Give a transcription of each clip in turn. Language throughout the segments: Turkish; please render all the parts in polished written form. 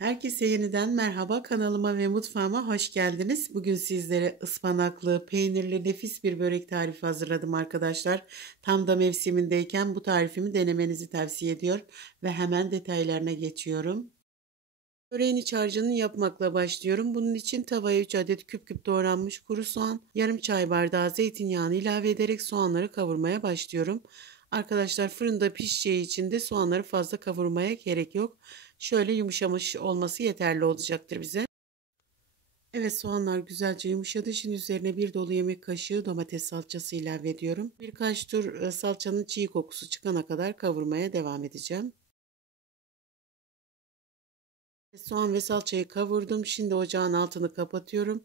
Herkese yeniden merhaba, kanalıma ve mutfağıma hoş geldiniz. Bugün sizlere ıspanaklı, peynirli nefis bir börek tarifi hazırladım arkadaşlar. Tam da mevsimindeyken bu tarifimi denemenizi tavsiye ediyor ve hemen detaylarına geçiyorum. Böreğin iç harcını yapmakla başlıyorum. Bunun için tavaya 3 adet küp küp doğranmış kuru soğan, yarım çay bardağı zeytinyağını ilave ederek soğanları kavurmaya başlıyorum. Arkadaşlar fırında pişeceği için de soğanları fazla kavurmaya gerek yok. Şöyle yumuşamış olması yeterli olacaktır bize. Evet, soğanlar güzelce yumuşadı. Şimdi üzerine bir dolu yemek kaşığı domates salçası ilave ediyorum. Birkaç tur salçanın çiğ kokusu çıkana kadar kavurmaya devam edeceğim. Soğan ve salçayı kavurdum. Şimdi ocağın altını kapatıyorum.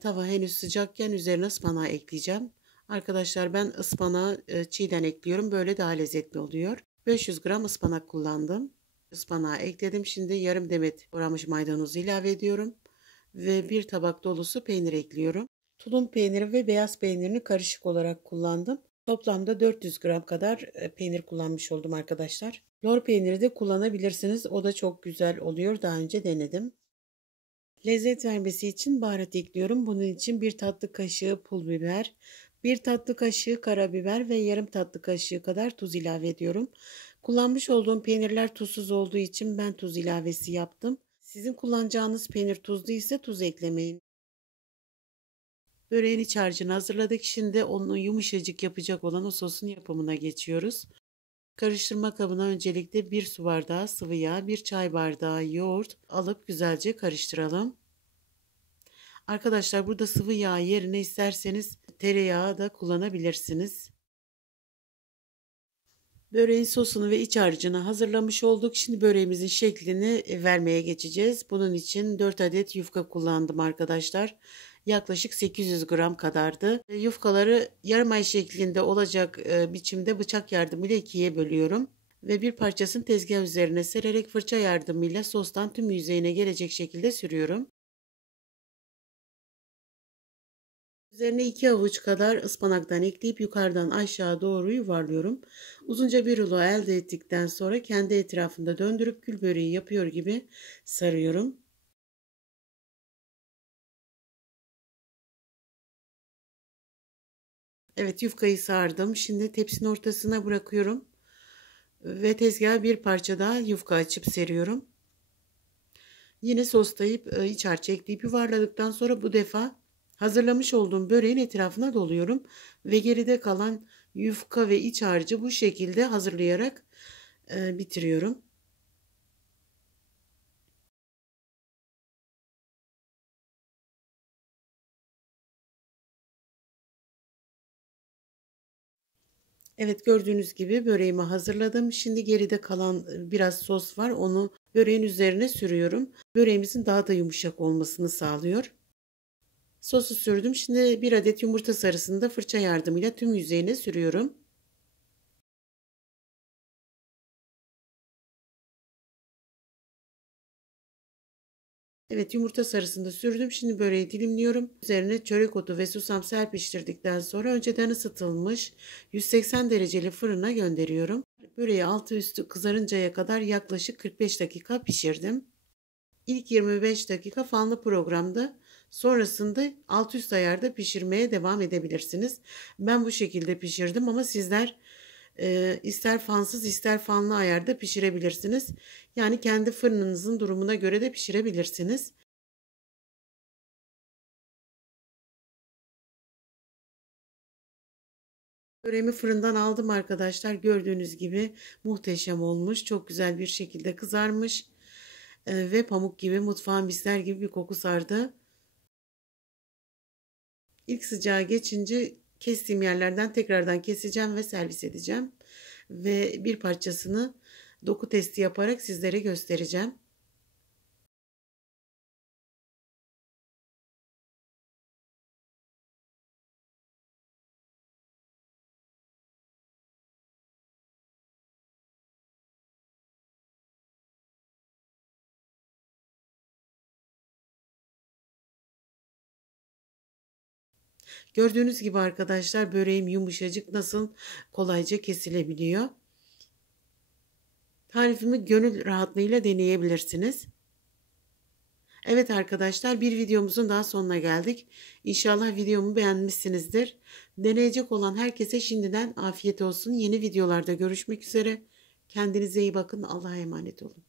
Tava henüz sıcakken üzerine ıspanağı ekleyeceğim. Arkadaşlar ben ıspanağı çiğden ekliyorum. Böyle daha lezzetli oluyor. 500 gram ıspanak kullandım. Ispanağı ekledim. Şimdi yarım demet doğranmış maydanozu ilave ediyorum. Ve bir tabak dolusu peynir ekliyorum. Tulum peyniri ve beyaz peynirini karışık olarak kullandım. Toplamda 400 gram kadar peynir kullanmış oldum arkadaşlar. Lor peyniri de kullanabilirsiniz. O da çok güzel oluyor. Daha önce denedim. Lezzet vermesi için baharat ekliyorum. Bunun için bir tatlı kaşığı pul biber, bir tatlı kaşığı karabiber ve yarım tatlı kaşığı kadar tuz ilave ediyorum. Kullanmış olduğum peynirler tuzsuz olduğu için ben tuz ilavesi yaptım. Sizin kullanacağınız peynir tuzlu ise tuz eklemeyin. Böreğin iç harcını hazırladık. Şimdi onu yumuşacık yapacak olan o sosun yapımına geçiyoruz. Karıştırma kabına öncelikle bir su bardağı sıvı yağ, bir çay bardağı yoğurt alıp güzelce karıştıralım. Arkadaşlar burada sıvı yağ yerine isterseniz tereyağı da kullanabilirsiniz. Böreğin sosunu ve iç harcını hazırlamış olduk. Şimdi böreğimizin şeklini vermeye geçeceğiz. Bunun için 4 adet yufka kullandım arkadaşlar. Yaklaşık 800 gram kadardı. Yufkaları yarım ay şeklinde olacak biçimde bıçak yardımıyla ikiye bölüyorum. Ve bir parçasını tezgah üzerine sererek fırça yardımıyla sostan tüm yüzeyine gelecek şekilde sürüyorum. Üzerine 2 avuç kadar ıspanaktan ekleyip yukarıdan aşağı doğru yuvarlıyorum. Uzunca bir rulo elde ettikten sonra kendi etrafında döndürüp gül böreği yapıyor gibi sarıyorum. Evet, yufkayı sardım. Şimdi tepsinin ortasına bırakıyorum. Ve tezgaha bir parça daha yufka açıp seriyorum. Yine soslayıp iç harç ekleyip yuvarladıktan sonra bu defa hazırlamış olduğum böreğin etrafına doluyorum. Ve geride kalan yufka ve iç harcı bu şekilde hazırlayarak bitiriyorum. Evet, gördüğünüz gibi böreğimi hazırladım. Şimdi geride kalan biraz sos var. Onu böreğin üzerine sürüyorum. Böreğimizin daha da yumuşak olmasını sağlıyor. Sosu sürdüm. Şimdi bir adet yumurta sarısını da fırça yardımıyla tüm yüzeyine sürüyorum. Evet, yumurta sarısını da sürdüm. Şimdi böreği dilimliyorum. Üzerine çörek otu ve susam serpiştirdikten sonra önceden ısıtılmış 180 dereceli fırına gönderiyorum. Böreği altı üstü kızarıncaya kadar yaklaşık 45 dakika pişirdim. İlk 25 dakika fanlı programda, sonrasında alt üst ayarda pişirmeye devam edebilirsiniz. Ben bu şekilde pişirdim ama sizler ister fansız ister fanlı ayarda pişirebilirsiniz. Yani kendi fırınınızın durumuna göre de pişirebilirsiniz. Böreğimi fırından aldım arkadaşlar. Gördüğünüz gibi muhteşem olmuş. Çok güzel bir şekilde kızarmış. Ve pamuk gibi, mutfağın misler gibi bir koku sardı. İlk sıcağı geçince kestiğim yerlerden tekrardan keseceğim ve servis edeceğim. Ve bir parçasını doku testi yaparak sizlere göstereceğim. Gördüğünüz gibi arkadaşlar böreğim yumuşacık, nasıl kolayca kesilebiliyor. Tarifimi gönül rahatlığıyla deneyebilirsiniz. Evet arkadaşlar, bir videomuzun daha sonuna geldik. İnşallah videomu beğenmişsinizdir. Deneyecek olan herkese şimdiden afiyet olsun. Yeni videolarda görüşmek üzere. Kendinize iyi bakın. Allah'a emanet olun.